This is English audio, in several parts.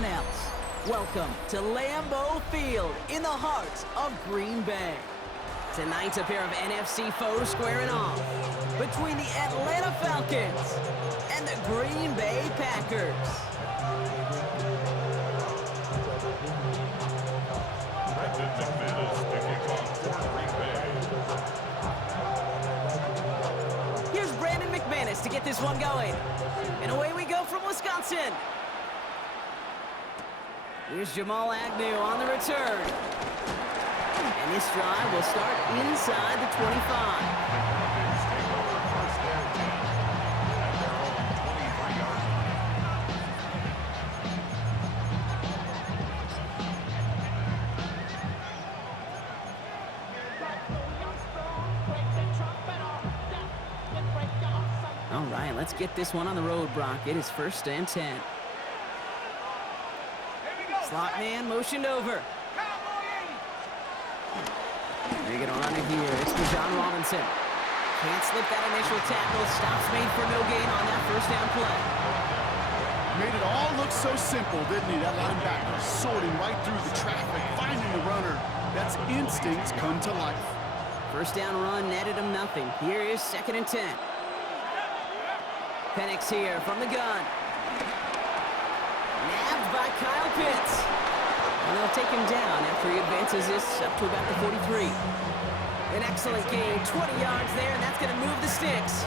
everyone else. Welcome to Lambeau Field in the heart of Green Bay. Tonight's a pair of NFC foes squaring off between the Atlanta Falcons and the Green Bay Packers. Here's Brandon McManus to get this one going. And away we go from Wisconsin. Here's Jamal Agnew on the return. And this drive will start inside the 25. All right, let's get this one on the road, Brock. It is 1st and 10. Slot man motioned over. They're going to run it here. It's for John Robinson. Can't slip that initial tackle. Stops made for no gain on that first down play. Made it all look so simple, didn't he? That linebacker sorting right through the traffic, finding the runner. That's instincts come to life. First down run netted him nothing. Here is 2nd and 10. Penix here from the gun. Nabbed by Kyle Pitts. And they'll take him down after he advances this up to about the 43. An excellent gain, 20 yards there, and that's going to move the sticks.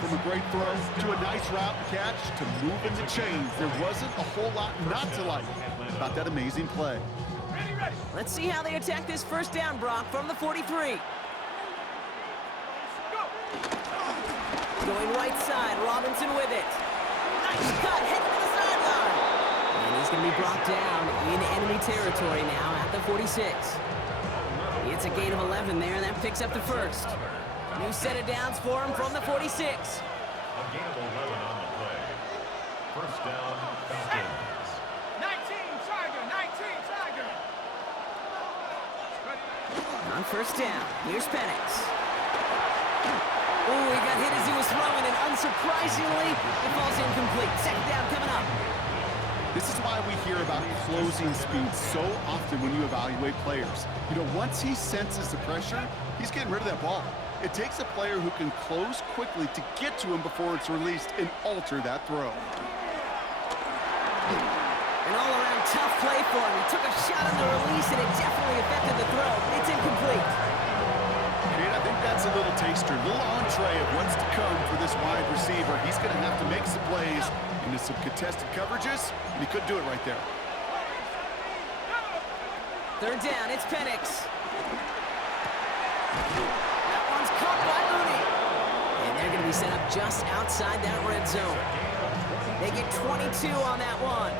From a great throw to a nice route catch to moving the chains, there wasn't a whole lot not to like about that amazing play. Let's see how they attack this first down, Brock, from the 43. Going right side, Robinson with it. Nice cut, heading to the sideline. And he's going to be brought down in enemy territory now at the 46. It's a gain of 11 there, and that picks up the first. New set of downs for him from the 46. A gain of 11 on the play. First down, Falcons. 19 Tiger. On first down, here's Penix. Oh, he got hit as he was throwing, and unsurprisingly, it falls incomplete. 2nd down coming up. This is why we hear about closing speed so often when you evaluate players. You know, once he senses the pressure, he's getting rid of that ball. It takes a player who can close quickly to get to him before it's released and alter that throw. An all-around tough play for him. He took a shot on the release, and it definitely affected the throw. It's incomplete. And I think that's a little taster, a little entree of what's to come for this wide receiver. He's going to have to make some plays into some contested coverages, and he couldn't do it right there. 3rd down, it's Penix. That one's caught by Mooney. And they're going to be set up just outside that red zone. They get 22 on that one.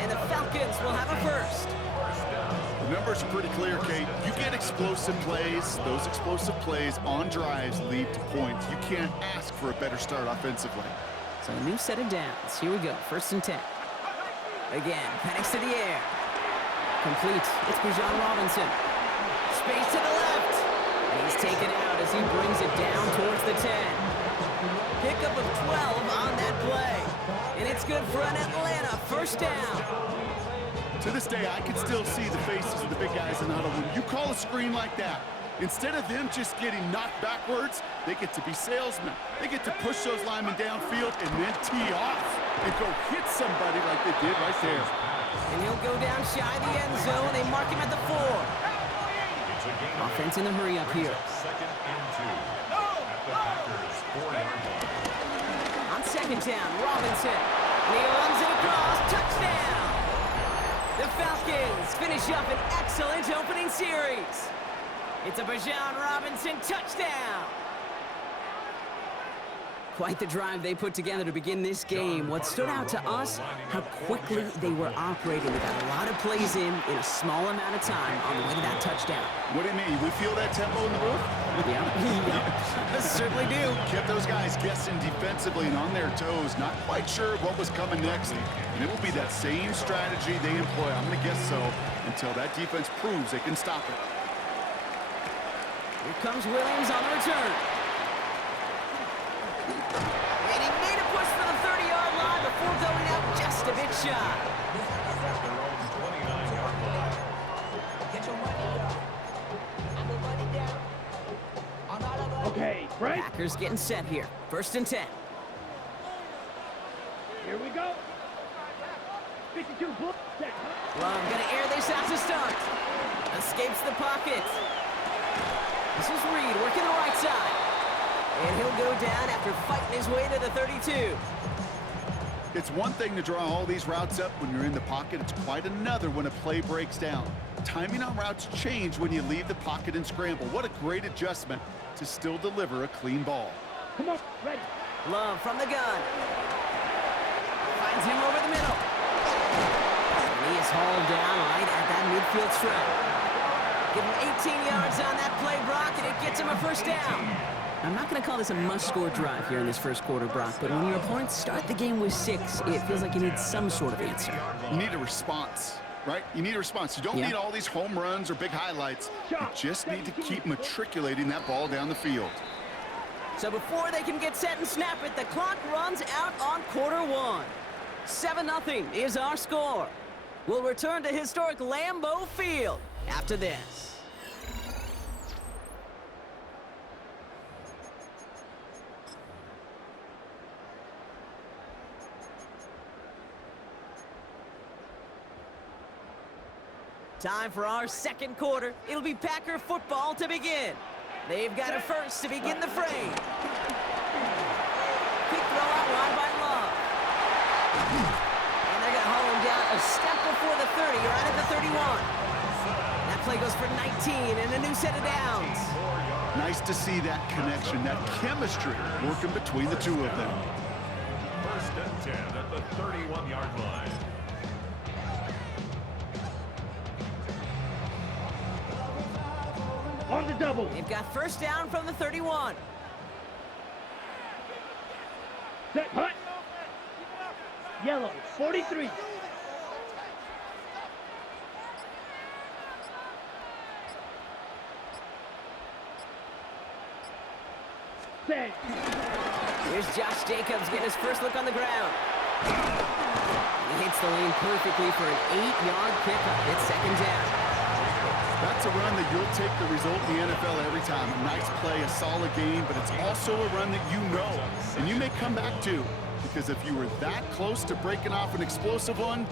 And the Falcons will have a first. The numbers are pretty clear, Kate. You get explosive plays. Those explosive plays on drives lead to points. You can't ask for a better start offensively. So a new set of downs. Here we go, 1st and 10. Again, Penix to the air. Complete. It's for John Robinson. Space to the left. And he's taken out as he brings it down towards the 10. Pickup of 12 on that play. And it's good for an Atlanta first down. To this day, I can still see the faces of the big guys in the huddle. When you call a screen like that, instead of them just getting knocked backwards, they get to be salesmen. They get to push those linemen downfield and then tee off and go hit somebody like they did right there. And he'll go down shy of the end zone. They mark him at the 4. Offense in the hurry up here. 2nd and 2. At the Packers' 4-yard line. On 2nd down, Robinson. And he runs it across. Touchdown! The Falcons finish up an excellent opening series. It's a Bijan Robinson touchdown. Quite the drive they put together to begin this game. What stood out to us, how quickly they were operating. They got a lot of plays in a small amount of time on the way to that touchdown. What do you mean? We feel that tempo in the booth? Yeah, certainly do. Kept those guys guessing defensively and on their toes, not quite sure what was coming next. And it will be that same strategy they employ, I'm going to guess so, until that defense proves they can stop it. Here comes Williams on the return. And he made a push for the 30-yard line before going out just a bit shy. Right. Packers getting set here. 1st and 10. Here we go. 52 blue. Set. Love gonna air this out to start. Escapes the pocket. This is Reed working the right side. And he'll go down after fighting his way to the 32. It's one thing to draw all these routes up when you're in the pocket. It's quite another when a play breaks down. Timing on routes change when you leave the pocket and scramble. What a great adjustment to still deliver a clean ball. Come on, ready. Love from the gun. Finds him over the middle. And he is hauled down right at that midfield strip. Give him 18 yards on that play, Brock, and it gets him a 1st down. I'm not going to call this a must-score drive here in this 1st quarter, Brock, but when your opponents start the game with 6, it feels like you need some sort of answer. You need a response, right? You need a response. You don't need all these home runs or big highlights. You just need to keep matriculating that ball down the field. So before they can get set and snap it, the clock runs out on quarter 1. 7-0 is our score. We'll return to historic Lambeau Field after this. Time for our 2nd quarter. It'll be Packer football to begin. They've got a 1st to begin the frame. Quick throw out wide by Love. And they're going to haul him down a step before the 30, right at the 31. That play goes for 19 and a new set of downs. Nice to see that connection, that chemistry working between the two of them. 1st and 10 at the 31-yard line. On the double. They've got 1st down from the 31. Set. Hut. Yellow. 43. Set. Here's Josh Jacobs getting his 1st look on the ground. He hits the lane perfectly for an 8-yard pickup. It's 2nd down. That's a run that you'll take the result in the NFL every time. A nice play, a solid game, but it's also a run that you know, and you may come back to, because if you were that close to breaking off an explosive one,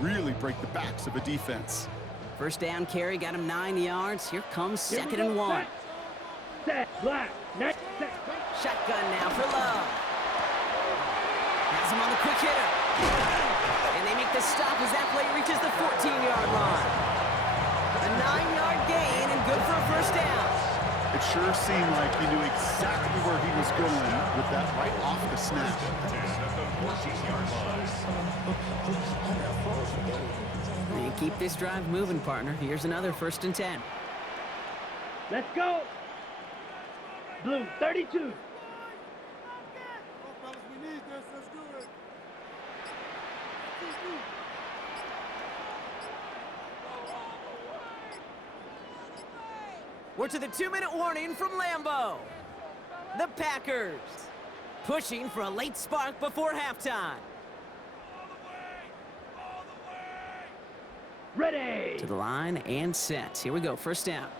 really break the backs of a defense. 1st down carry got him 9 yards. Here comes 2nd and 1. Set. Black. Next. Set. Shotgun now for Love. Has him on the quick hitter. And they make the stop as that play reaches the 14-yard line. A 9-yard gain and good for a 1st down. It sure seemed like he knew exactly where he was going with that right off the snap. 10 at the 14-yard line. You keep this drive moving, partner. Here's another 1st and 10. Let's go. Blue. 32. We're to the 2-minute warning from Lambeau. The Packers pushing for a late spark before halftime. Ready. To the line and set. Here we go. 1st down.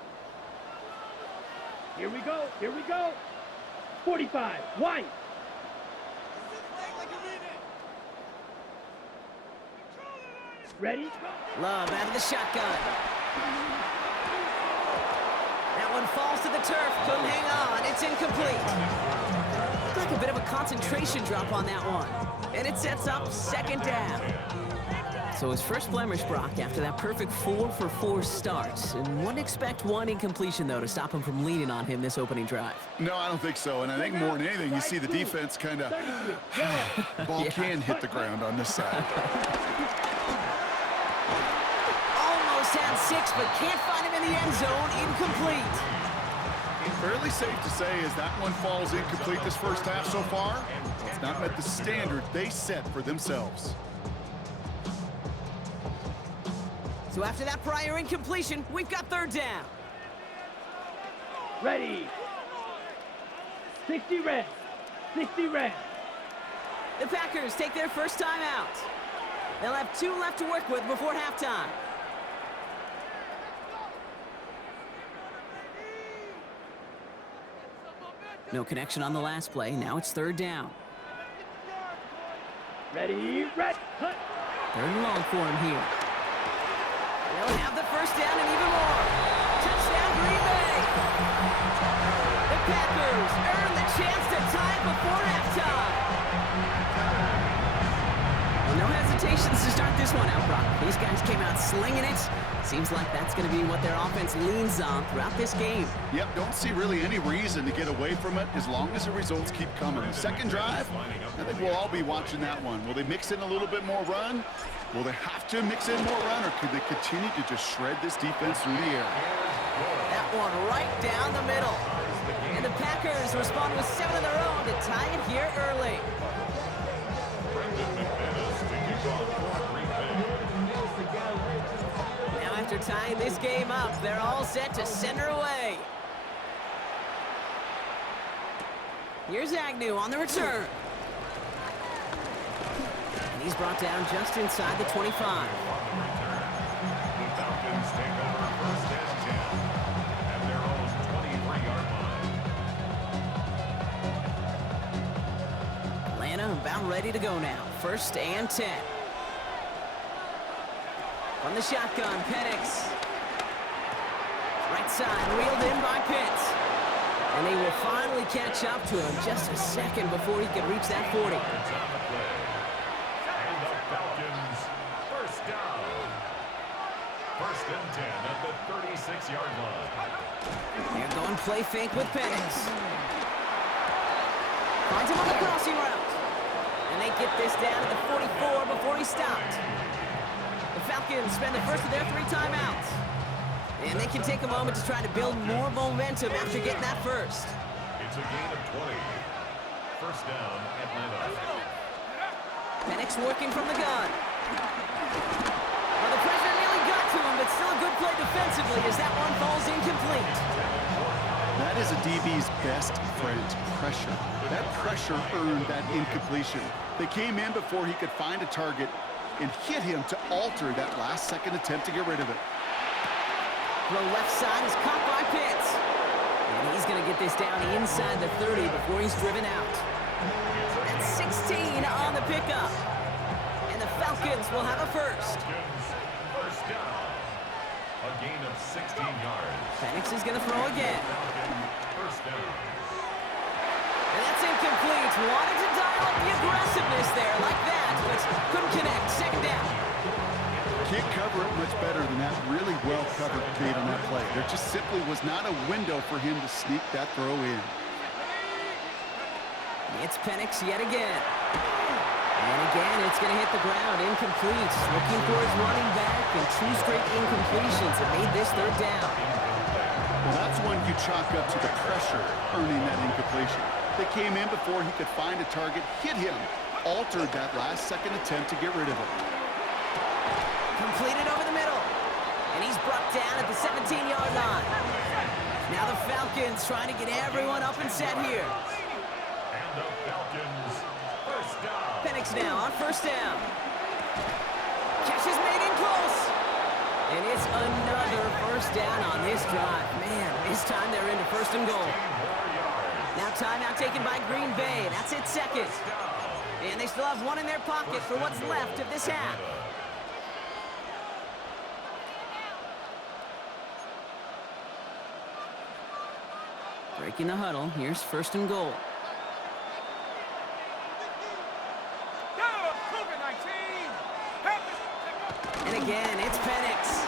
Here we go. Here we go. 45. White. Ready. Love out of the shotgun. That one falls to the turf. Couldn't hang on. It's incomplete. Looked like a bit of a concentration drop on that one. And it sets up 2nd down. So his 1st blemish, Brock, after that perfect 4-for-4 start. And wouldn't expect one incompletion, though, to stop him from leaning on him this opening drive. No, I don't think so. And I think more than anything, you see the defense kind of... ball can hit the ground on this side. Almost had 6, but can't find him in the end zone. Incomplete. Fairly safe to say as that one falls incomplete this 1st half so far, it's not met the standard they set for themselves. So after that prior incompletion, we've got 3rd down. Ready. 60 red. 60 red. The Packers take their 1st time out. They'll have 2 left to work with before halftime. No connection on the last play. Now it's third down. Ready, red, hunt. Third and long for him here. They'll have the first down and even more. Touchdown, Green Bay. The Packers earn the chance to tie before halftime. Well, no hesitations to start this one out, Brock. These guys came out slinging it. Seems like that's going to be what their offense leans on throughout this game. Yep, don't see really any reason to get away from it as long as the results keep coming. The second drive, I think we'll all be watching that one. Will they mix in a little bit more run? Will they have to mix in more run, or could they continue to just shred this defense through the air? That one right down the middle. And the Packers respond with 7 of their own to tie it here early. Now after tying this game up, they're all set to send her away. Here's Agnew on the return. And he's brought down just inside the 25. The Falcons take over first and 10 at their own 23-yard line. Atlanta about ready to go now. First and 10. From the shotgun, Penix. Right side, reeled in by Pitts. And they will finally catch up to him just a second before he can reach that 40. And the Falcons, first down. First and 10 at the 36-yard line. They're going play fake with Penix. Finds him on the crossing route. And they get this down to the 44 before he stopped. The Falcons spend the first of their 3 timeouts. And they can take a moment to try to build more momentum after getting that first. It's a gain of 20. First down, Atlanta. Penix working from the gun. Well, the pressure nearly got to him, but still a good play defensively as that one falls incomplete. That is a DB's best friend, pressure. That pressure earned that incompletion. They came in before he could find a target and hit him to alter that last-second attempt to get rid of it. Throw left side is caught by Pitts. And he's going to get this down inside the 30 before he's driven out. That's 16 on the pickup. And the Falcons will have a first. First down. A gain of 16 yards. Penix is going to throw again. First down. And that's incomplete. Wanted to dial up the aggressiveness there like that, but couldn't connect. Second down. Can't cover it much better than that. Really well covered, Kate, on that play. There just simply was not a window for him to sneak that throw in. It's Penix yet again. And again, it's going to hit the ground. Incomplete. Looking for his running back, and 2 straight incompletions have made this third down. Well, that's one you chalk up to the pressure earning that incompletion. They came in before he could find a target, hit him, altered that last-second attempt to get rid of it. Completed over the middle. And he's brought down at the 17-yard line. Now the Falcons trying to get everyone up and set here. And the Falcons, first down. Penix now on first down. Catch is made in close. And it's another first down on this drive. Man, this time they're into first and goal. Now timeout taken by Green Bay. That's its second. And they still have one in their pocket for what's left of this half. Breaking the huddle. Here's first and goal. And again, it's Penix.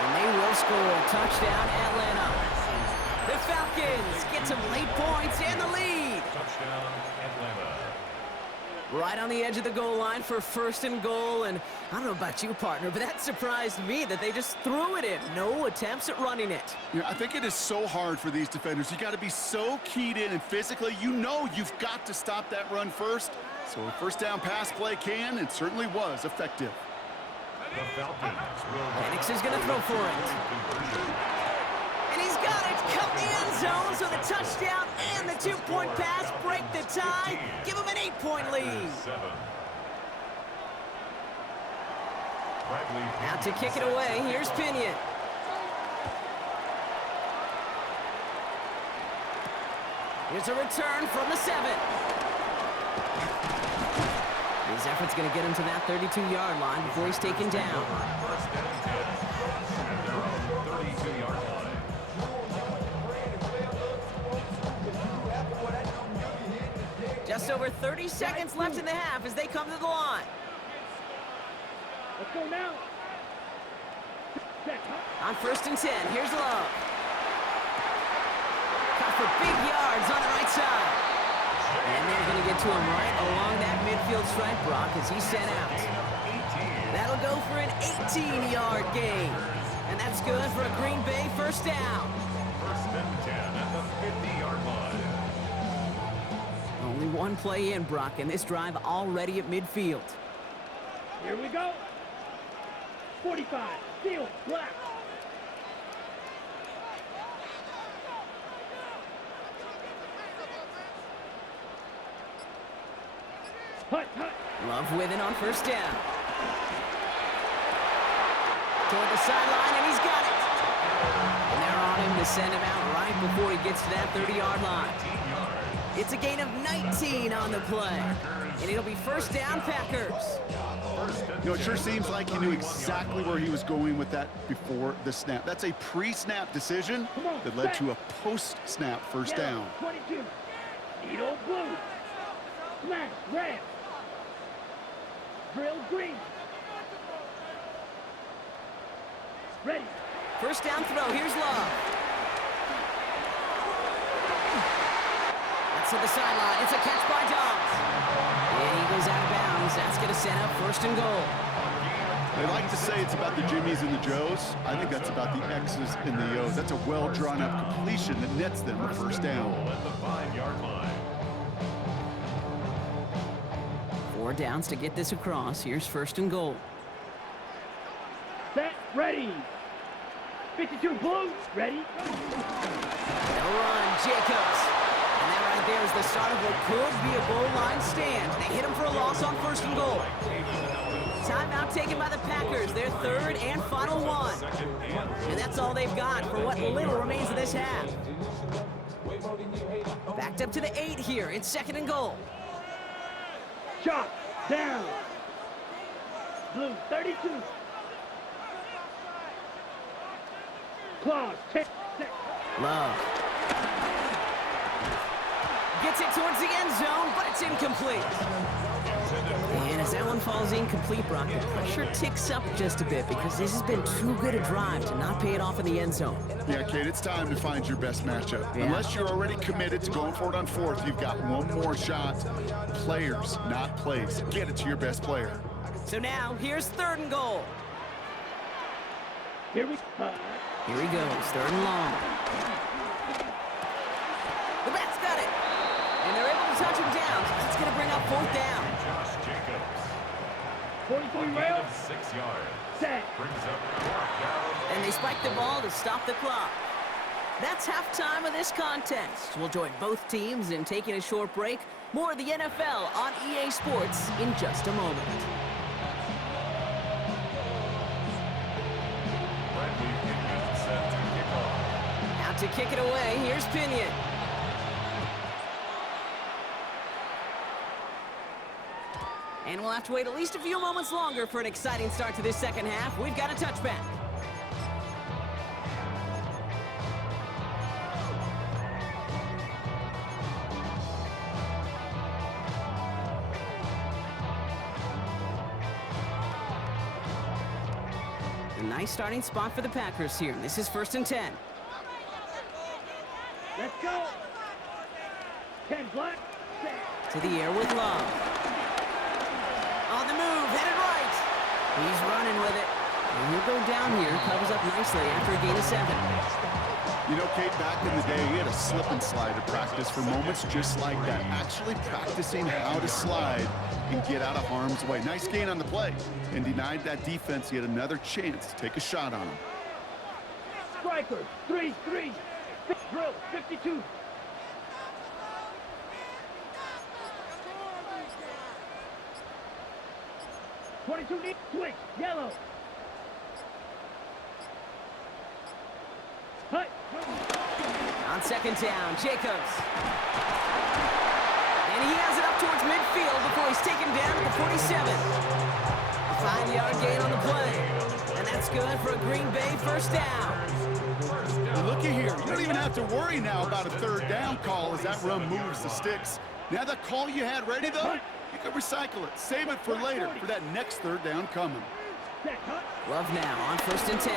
And they will score. Touchdown, Atlanta. The Falcons get some late points and the lead. Touchdown, Atlanta. Right on the edge of the goal line for first and goal. And I don't know about you, partner, but that surprised me that they just threw it in. No attempts at running it. Yeah, I think it is so hard for these defenders. You got to be so keyed in, and physically, you know you've got to stop that run first. So a first down pass play can and certainly was effective. The Falcons will Penix is going to throw for it. And he's got it. Cut the end zone, so the touchdown and the 2-point pass break the tie. Give him an 8-point lead. Out to kick it away. Here's Pinion. Here's a return from the 7. His effort's going to get him to that 32-yard line before he's taken down. First and 10 at their own 32-yard line. Just over 30 seconds left in the half as they come to the line. Let's go now. On first and 10, here's Love. Caught for big yards on the right side. And they're going to get to him right along that midfield stripe, Brock, as he's sent out. That'll go for an 18-yard gain. And that's good for a Green Bay first down. First and 10 at the 50-yard line. Only one play in, Brock, and this drive already at midfield. Here we go. 45, steel, black. Hut, hut. Love with it on first down. Toward the sideline, and he's got it. And they're on him to send him out right before he gets to that 30-yard line. It's a gain of 19 on the play. And it'll be first down, Packers. You know, it sure seems like he knew exactly where he was going with that before the snap. That's a pre-snap decision that led to a post-snap first down. 22. Needle blue. Smash red. Drill green. Ready. First down throw. Here's Love. That's to the sideline. It's a catch by Dobbs. And he goes out of bounds. That's going to set up first and goal. They like to say it's about the Jimmies and the Joes. I think that's about the X's and the O's. That's a well-drawn-up completion that nets them a first down. At the 5-yard line. 4 downs to get this across. Here's first and goal. Set, ready. 52 blue, ready. They'll run, Jacobs. And that right there is the start of what could be a goal line stand. They hit him for a loss on first and goal. Timeout taken by the Packers, their third and final one. And that's all they've got for what little remains of this half. Backed up to the 8 here. It's second and goal. Shot, down. Blue, 32. Claws, 10, 6. Love. Gets it towards the end zone, but it's incomplete. And as that one falls incomplete, Brock, the pressure ticks up just a bit because this has been too good a drive to not pay it off in the end zone. Yeah, Kate, it's time to find your best matchup. Yeah. Unless you're already committed to going for it on fourth, you've got one more shot. Players, not plays. Get it to your best player. So now, here's third and goal. Here we go. Here he goes, third and long. The Bats got it. And they're able to touch him down. That's going to bring up fourth down. Josh Jacobs. 43 Gain rail. of 6 yards. Set. Brings up fourth down. And they spike the ball to stop the clock. That's halftime of this contest. We'll join both teams in taking a short break. More of the NFL on EA Sports in just a moment. Bradley Pinion set to kick off. Out to kick it away, here's Pinion. And we'll have to wait at least a few moments longer for an exciting start to this second half. We've got a touchback. A nice starting spot for the Packers here. This is first and 10. Let's go. 10 black. Set. To the air with Love. On the move, headed right. He's running with it. And he'll go down here, covers up nicely after a gain of 7. You know, Kate, back in the day, he had a slip and slide to practice for moments just like that. Actually practicing how to slide and get out of harm's way. Nice gain on the play. And denied that defense yet another chance to take a shot on him. Striker, 3-3. Drill, 52. Need switch, yellow. On On second down, Jacobs. And he has it up towards midfield before he's taken down at the 47. A 5-yard gain on the play. And that's good for a Green Bay first down. And looky here. You don't even have to worry now about a third down call as that run moves the sticks. Now that call you had ready, though, you can recycle it. Save it for later for that next third down coming. Love now on first and 10.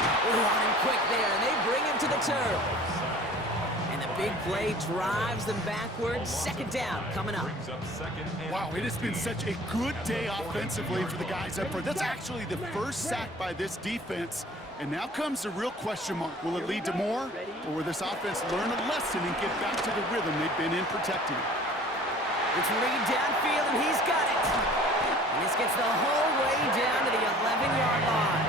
Oh, on him quick there, and they bring him to the turf. And the big play drives them backwards. Second down coming up. Wow, it has been such a good day offensively for the guys up front. That's actually the first sack by this defense. And now comes the real question mark. Will it lead to more? Or will this offense learn a lesson and get back to the rhythm they've been in protecting? It's Reed downfield, and he's got it. And this gets the whole way down to the 11-yard line.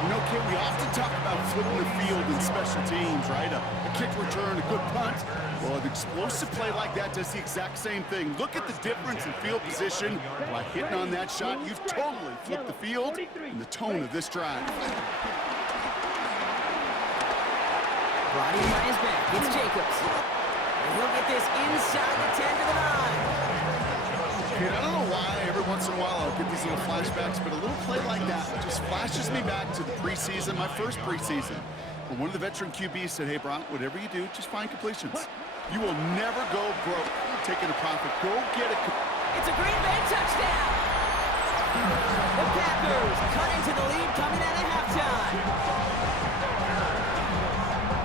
You know, Kid, we often talk about flipping the field in special teams, right? A kick return, a good punt. Well, an explosive play like that does the exact same thing. Look at the difference in field position. By hitting on that shot, you've totally flipped the field and the tone of this drive. Brought in by his back. It's Jacobs. And he'll get this inside the 10 to the 9. Kid, I don't know why every once in a while I'll get these little flashbacks, but a little play like that just flashes me back to the preseason, my first preseason. When one of the veteran QBs said, hey, Bron, whatever you do, just find completions. You will never go broke taking a profit. Go get it. It's a Green Bay touchdown. The Packers cut into the lead coming out of halftime.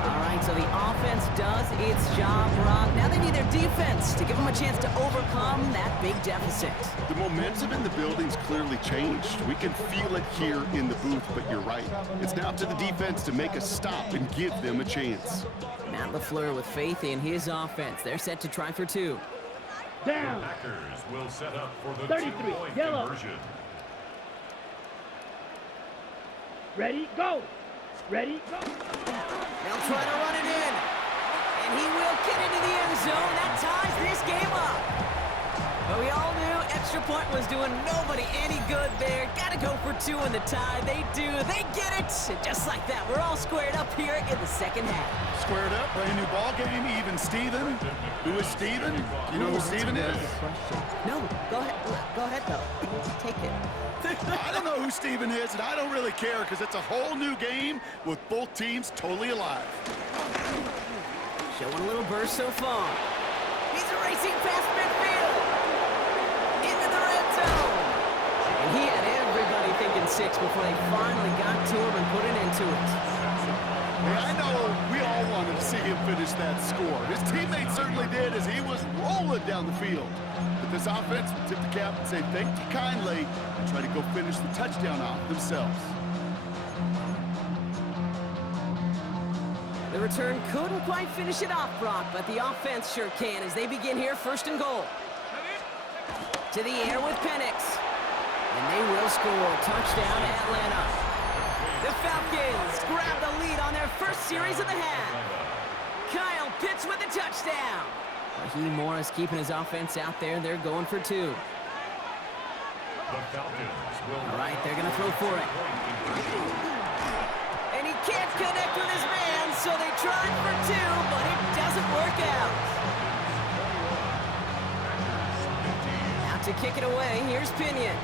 All right, so the offense does its job, Brock. Now they need their defense to give them a chance to overcome that big deficit. The momentum in the building's clearly changed. We can feel it here in the booth, but you're right. It's now up to the defense to make a stop and give them a chance. Matt LaFleur with faith in his offense. They're set to try for two. Down. The Packers will set up for the 33, two-point yellow. conversion. Ready, go. Ready, go. They'll try to run it in. And he will get into the end zone. That ties this game up. But we all knew extra point was doing nobody any good there. Got to go for two in the tie. They do. They get it. And just like that, we're all squared up here in the second half. Squared up, brand new ball game, even Steven. Who is Steven? You know who Steven is? No, go ahead. Go ahead, though. Take it. I don't know who Steven is, and I don't really care because it's a whole new game with both teams totally alive. Showing a little burst so far. He's racing past midfield. Into the red zone. And he had everybody thinking 6 before they finally got to him and put an end to it. Yeah, I know we all wanted to see him finish that score. His teammates certainly did as he was rolling down the field. But this offense would tip the cap and say thank you kindly and try to go finish the touchdown off themselves. The return couldn't quite finish it off, Brock, but the offense sure can as they begin here first and goal. To the air with Penix. And they will score. Touchdown, Atlanta. The Falcons grab the lead on their first series of the half. Kyle Pitts with the touchdown. Raheem Morris keeping his offense out there. They're going for two. All right, they're going to throw for it. And he can't connect with his man, so they tried for two, but it doesn't work out. Out to kick it away, here's Pinion.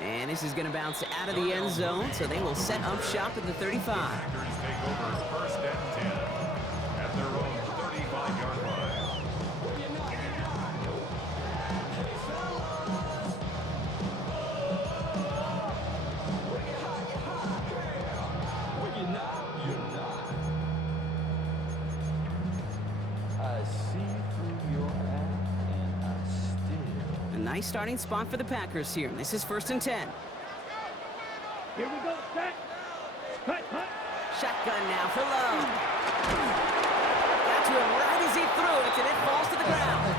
And this is going to bounce out of the end zone, so they will set up shop at the 35. Packers take over first and 10 at their own 35-yard line. A nice starting spot for the Packers here. This is first and 10. Here we go, set. Cut. Shotgun now for Love. Got to him right as he threw it, and it falls to the ground.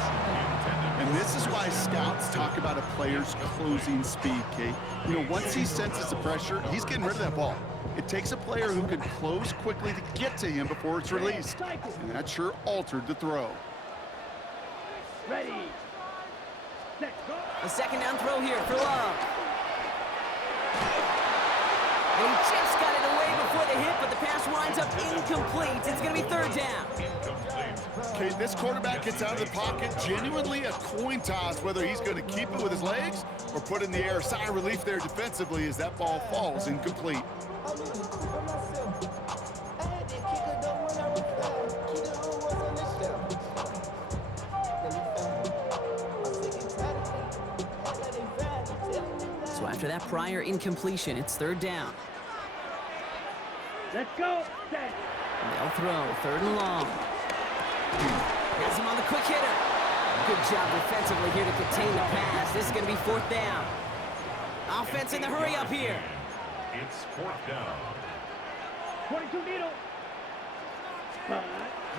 And this is why scouts talk about a player's closing speed, Kate. You know, once he senses the pressure, he's getting rid of that ball. It takes a player who can close quickly to get to him before it's released. And that sure altered the throw. Ready. Set, go. A second down throw here for Love. And he just got it away before the hit, but the pass winds up incomplete. It's going to be third down. Okay, this quarterback gets out of the pocket, genuinely a coin toss whether he's going to keep it with his legs or put it in the air. Sigh of relief there defensively as that ball falls incomplete. So after that prior incompletion, it's third down. Let's go. Set. They'll throw, third and long. Has him on the quick hitter. Good job defensively here to contain the pass. This is going to be fourth down. Offense in the hurry up here. It's fourth down. 22 needle.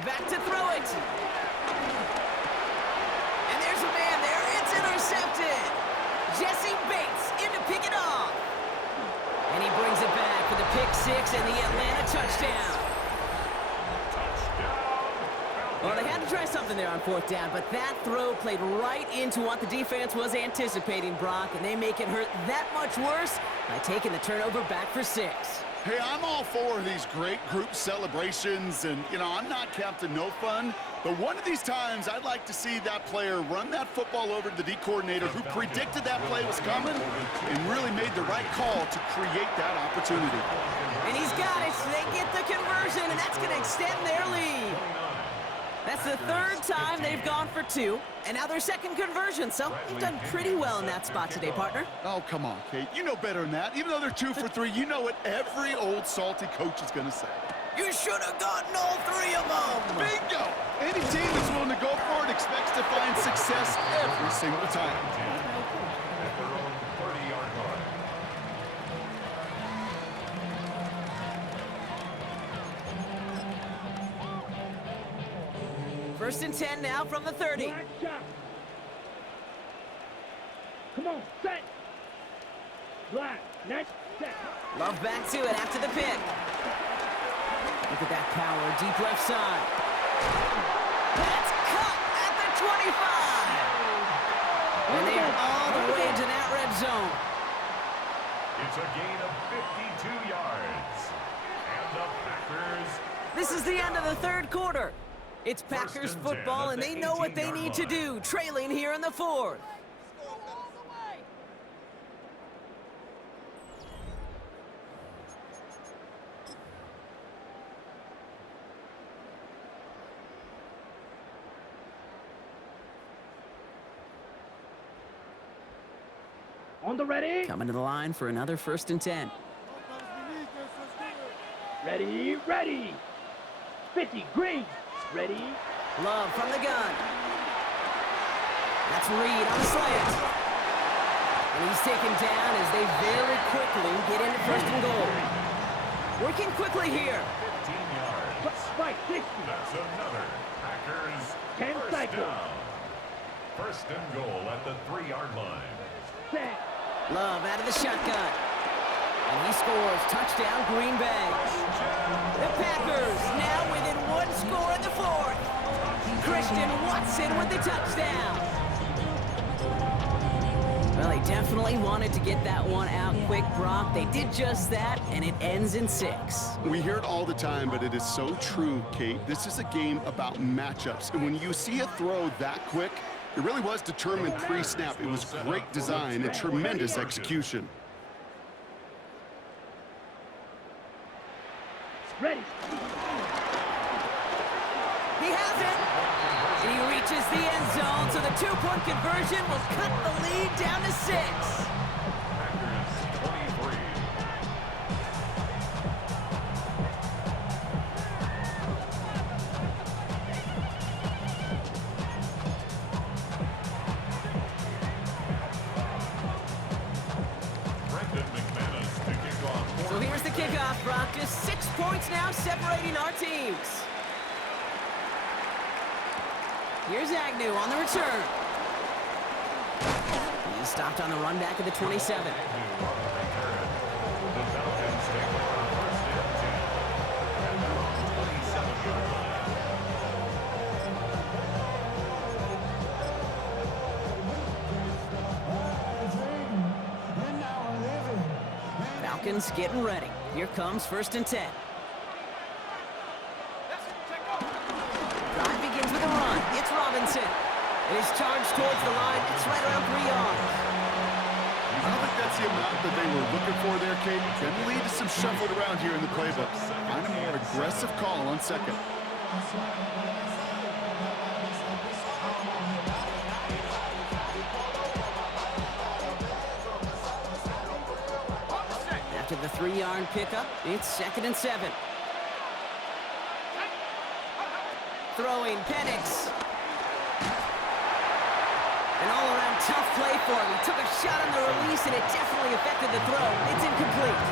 Back to throw it. And there's a man there. It's intercepted. Jesse Bates in to pick it off. And he brings it back for the pick six and the Atlanta touchdown. Well, they had to try something there on fourth down, but that throw played right into what the defense was anticipating, Brock, and they make it hurt that much worse by taking the turnover back for 6. Hey, I'm all for these great group celebrations, and, you know, I'm not Captain No Fun, but one of these times I'd like to see that player run that football over to the D coordinator who predicted that play was coming and really made the right call to create that opportunity. And he's got it. They get the conversion, and that's going to extend their lead. That's the third time they've gone for 2, and now their second conversion, so they've done pretty well in that spot today, partner. Oh, come on, Kate. You know better than that. Even though they're 2 for 3, you know what every old salty coach is going to say. You should have gotten all 3 of them. Bingo! Any team that's willing to go for it expects to find success every single time. At their own 30-yard line. First and 10 now from the 30. Black shot. Come on, set. Black, next, set. Love back to it after the pick. Look at that power, deep left side. That's cut at the 25. And they are all the way into that red zone. It's a gain of 52 yards. And the Packers. This is the end of the third quarter. It's Packers football, and they know what they need to do, trailing here in the fourth. On the ready. Coming to the line for another first and 10. Ready, ready. 50, green. Ready. Love from the gun. That's Reed on the slant. And he's taken down as they very quickly get into first and goal. Working quickly here. 15 yards. Spike, 60. That's another Packers 10 first cycles. down. First and goal at the 3-yard line. Set. Love out of the shotgun. And he scores. Touchdown, Green Bay. The Packers now within 1 score in the fourth. Christian Watson with the touchdown. Well, they definitely wanted to get that one out quick, Brock. They did just that, and it ends in 6. We hear it all the time, but it is so true, Kate. This is a game about matchups. And when you see a throw that quick, it really was determined pre-snap. It was great design and tremendous execution. Ready. He has it. And he reaches the end zone, so the 2-point conversion will cut the lead down to 6. Packers 23. So here's the kickoff, Brock. Just 6 points now separating our teams. Here's Agnew on the return. He's stopped on the run back of the 27. seconds, getting ready. Here comes 1st and 10. Drive begins with a run. It's Robinson. And he's charged towards the line. It's right around 3 yards. I don't think that's the amount that they were looking for there, Kate. Can lead to some shuffled around here in the playbook. Find a more aggressive call on 2nd. After the 3-yard pickup, it's 2nd and 7. Throwing Penix. An all-around tough play for him. He took a shot on the release, and it definitely affected the throw. It's incomplete.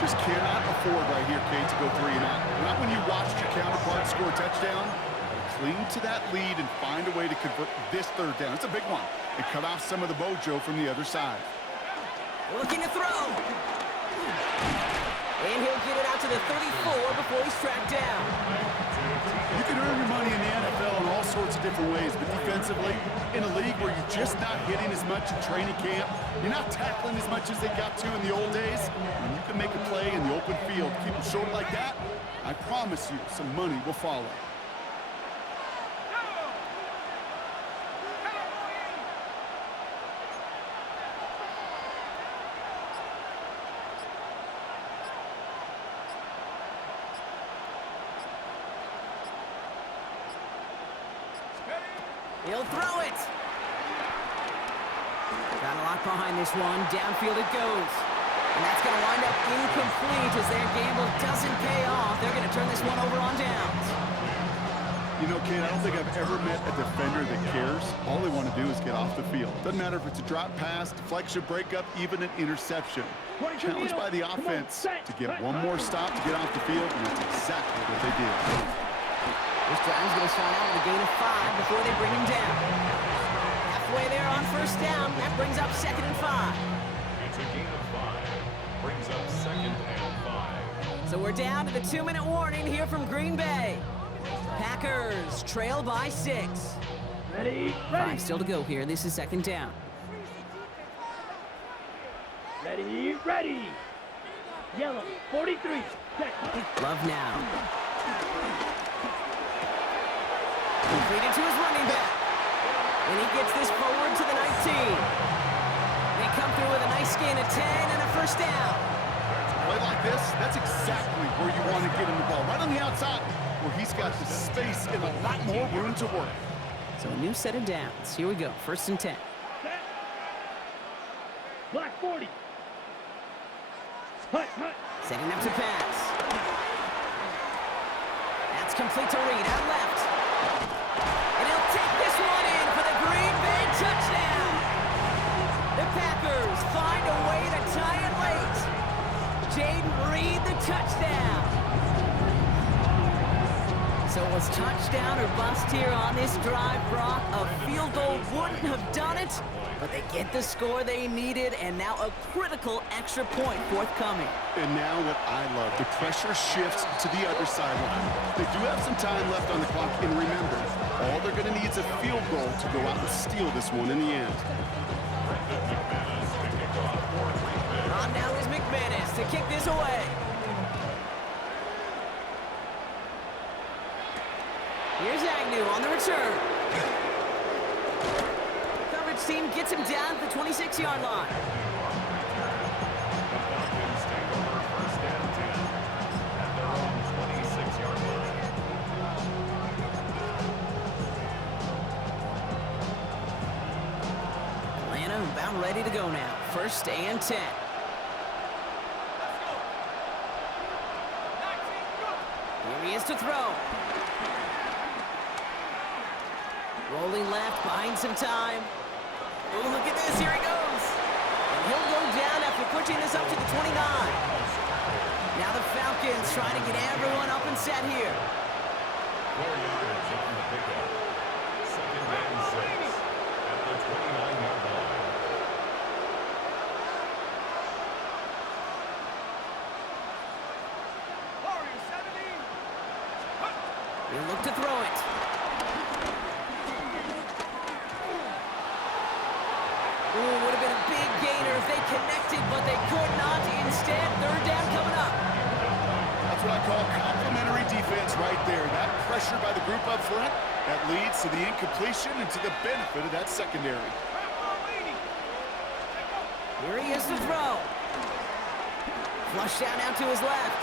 Just cannot afford right here, Kate, to go 3 and out. Not when you watched your counterpart score a touchdown. Cling to that lead and find a way to convert this 3rd down. It's a big one. And cut off some of the mojo from the other side. Looking to throw. And he'll get it out to the 34 before he's tracked down. You can earn your money in the NFL in all sorts of different ways, but defensively, in a league where you're just not hitting as much in training camp, you're not tackling as much as they got to in the old days, when you can make a play in the open field, keep them short like that, I promise you some money will follow. He'll throw it. Got a lot behind this one. Downfield it goes. And that's going to wind up incomplete as their gamble doesn't pay off. They're going to turn this one over on downs. You know, Kate, I don't think I've ever met a defender that cares. All they want to do is get off the field. Doesn't matter if it's a drop pass, deflection, breakup, even an interception. Challenged by the offense to get one more stop to get off the field, and that's exactly what they did. This drive's going to start out with a gain of 5 before they bring him down. Halfway there on 1st down. That brings up 2nd and 5. It's a gain of 5. Brings up 2nd and 5. So we're down to the 2-minute warning here from Green Bay. Packers trail by 6. Ready? 5 still to go here. This is 2nd down. Ready. Yellow, 43. Love now. Completed to his running back. And he gets this forward to the 19. They come through with a nice gain of 10 and a 1st down. Play like this, that's exactly where you want to get him the ball. Right on the outside, where he's got the space and a lot more room to work. So a new set of downs. Here we go. 1st and 10. Black 40. Setting up to pass. That's complete to Reed out left. And he'll take this one in for the Green Bay touchdown. The Packers find a way to tie it late. Jaden Reed the touchdown. So it was touchdown or bust here on this drive, Brock. A field goal wouldn't have done it, but they get the score they needed, and now a critical extra point forthcoming. And now what I love, the pressure shifts to the other sideline. They do have some time left on the clock, and remember, all they're going to need is a field goal to go out and steal this one in the end. On now is McManus to kick this away. Here's Agnew on the return. Coverage team gets him down at the 26-yard line. The Falcons take over 1st and 10 at their own 26-yard line. Atlanta about ready to go now. 1st and 10. Here he is to throw. Rolling left, buying some time. Oh, look at this, here he goes. And he'll go down after pushing this up to the 29. Now the Falcons trying to get everyone up and set here. 4 yards on the pickup. 2nd and 6 at the 29-yard line. He'll look to throw it. Ooh, would have been a big gainer if they connected, but they could not. Instead, third down coming up. That's what I call complementary defense right there. That pressure by the group up front, that leads to the incompletion and to the benefit of that secondary. Here he is to throw. Flush down out to his left.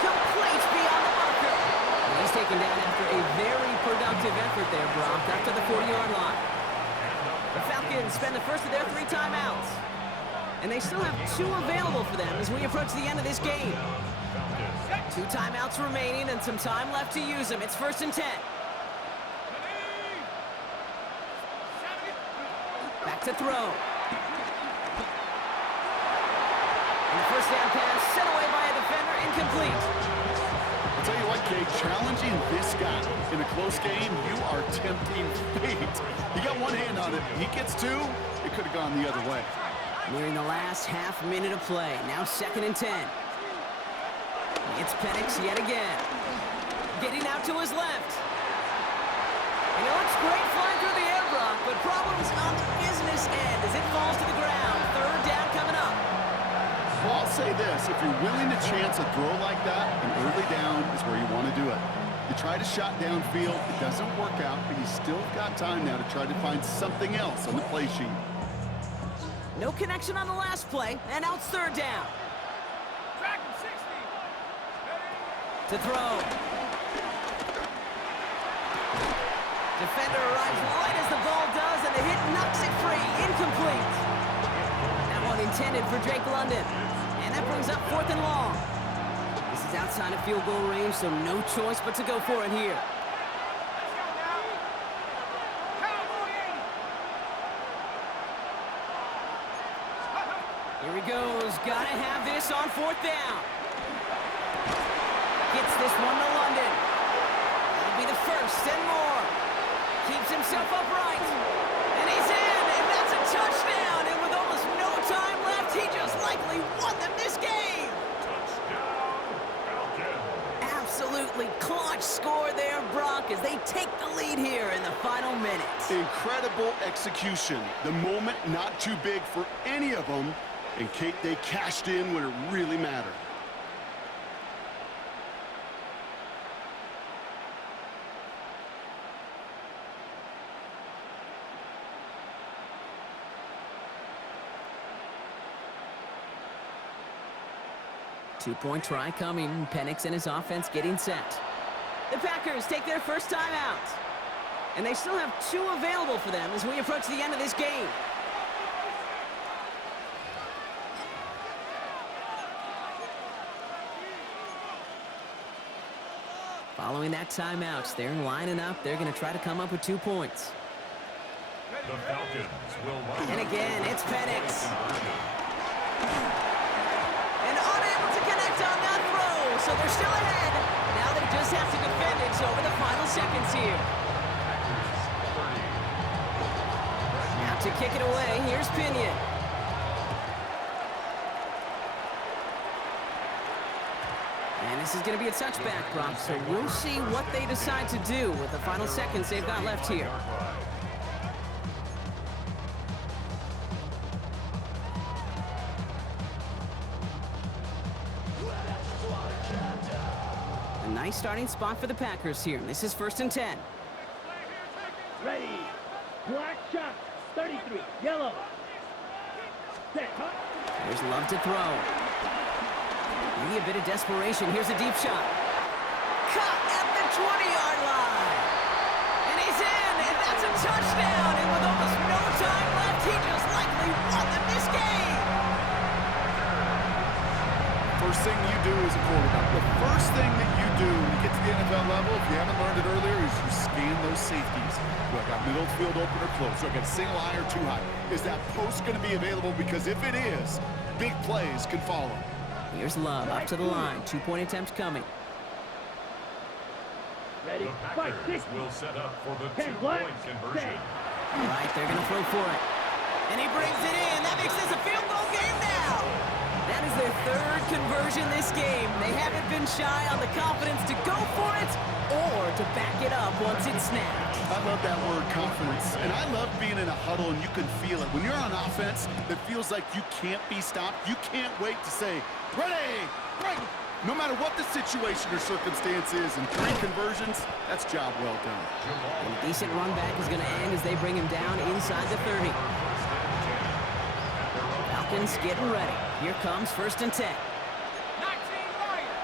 Complete beyond the marker. And he's taken down after a very productive effort there, Brock, after the 40-yard line. The Falcons spend the first of their 3 timeouts. And they still have 2 available for them as we approach the end of this game. 2 timeouts remaining and some time left to use them. It's 1st and 10. Back to throw. And the first down pass set away by a defender, incomplete. I'll tell you what, Kate, challenging this guy in a close game, you are tempting fate. He got one hand on it. He gets 2, it could have gone the other way. Nearing the last half minute of play. Now 2nd and 10. It's Penix yet again. Getting out to his left. And it looks great flying through the air, Brock, but problems on the business end as it falls to the ground. Third down coming up. Well, I'll say this. If you're willing to chance a throw like that, an early down is where you want to do it. You try to shot downfield. It doesn't work out, but you still got time now to try to find something else on the play sheet. No connection on the last play, and now it's third down. To throw. Defender arrives right as the ball does, and the hit knocks it free. Incomplete. That one intended for Drake London. And that brings up 4th and long. This is outside of field goal range, so no choice but to go for it here. Here he goes. Gotta have this on 4th down. Gets this one to London. That'll be the first and more. Keeps himself upright. And he's in, and that's a touchdown. And with almost no time left, he just likely won them this game. Touchdown, Falcons. Absolutely clutch score there, Brock, as they take the lead here in the final minutes. Incredible execution. The moment not too big for any of them. And Kate, they cashed in when it really mattered. Two-point try coming. Penix and his offense getting set. The Packers take their first time out. And they still have 2 available for them as we approach the end of this game. Following that timeout, they're lining up. They're going to try to come up with 2 points. The Falcons will line And up again, for it's the Penix. conversion. And unable to connect on that throw, so they're still ahead. Now they just have to defend it over the final seconds here. Now to kick it away, here's Pinion. And this is going to be a touchback, Brock, so we'll see what they decide to do with the final seconds they've got left here. A nice starting spot for the Packers here. This is 1st and 10. Ready. Black shot. 33. Yellow. Set. Huh? There's Love to throw. Maybe a bit of desperation. Here's a deep shot. Caught at the 20-yard line. And he's in, and that's a touchdown. And with almost no time left, he just likely won them this game. First thing you do as a quarterback, the first thing that you do when you get to the NFL level, if you haven't learned it earlier, is you scan those safeties. Do I got middle field open or close? Do I got single high or too high? Is that post going to be available? Because if it is, big plays can follow. Here's Love up to the line. 2-point attempt coming. Ready. The Fight. Packers will set up for the 10 2-point black. conversion. All right, they're going to throw for it. And he brings it in. That makes this a field goal game now. That is their third conversion this game. They haven't been shy on the confidence to go for it or to back it up once it's snapped. I love that word, confidence. And I love being in a huddle and you can feel it. When you're on offense, it feels like you can't be stopped. You can't wait to say, ready, break. No matter what the situation or circumstance is, and 3 conversions, that's job well done. And a decent run back is going to end as they bring him down inside the 30. Falcons getting ready. Here comes 1st and 10. 19 Lions.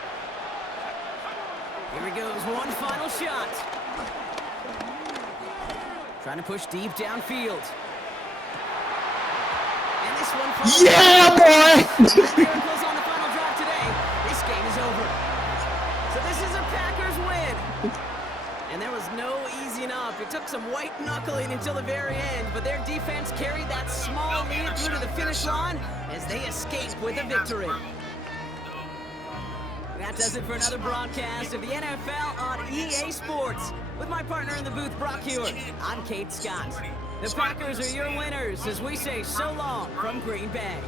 Here he goes, one final shot. Trying to push deep downfield. And this one falls. Yeah, boy! Miracles on the final drive today. This game is over. So this is a Packers win. And there was no easing up. It took some white knuckling until the very end, but their defense carried that small lead through to the finish line as they escape with a victory. That does it for another broadcast of the NFL on EA Sports. With my partner in the booth, Brock Hewitt, I'm Kate Scott. The Packers are your winners as we say so long from Green Bay.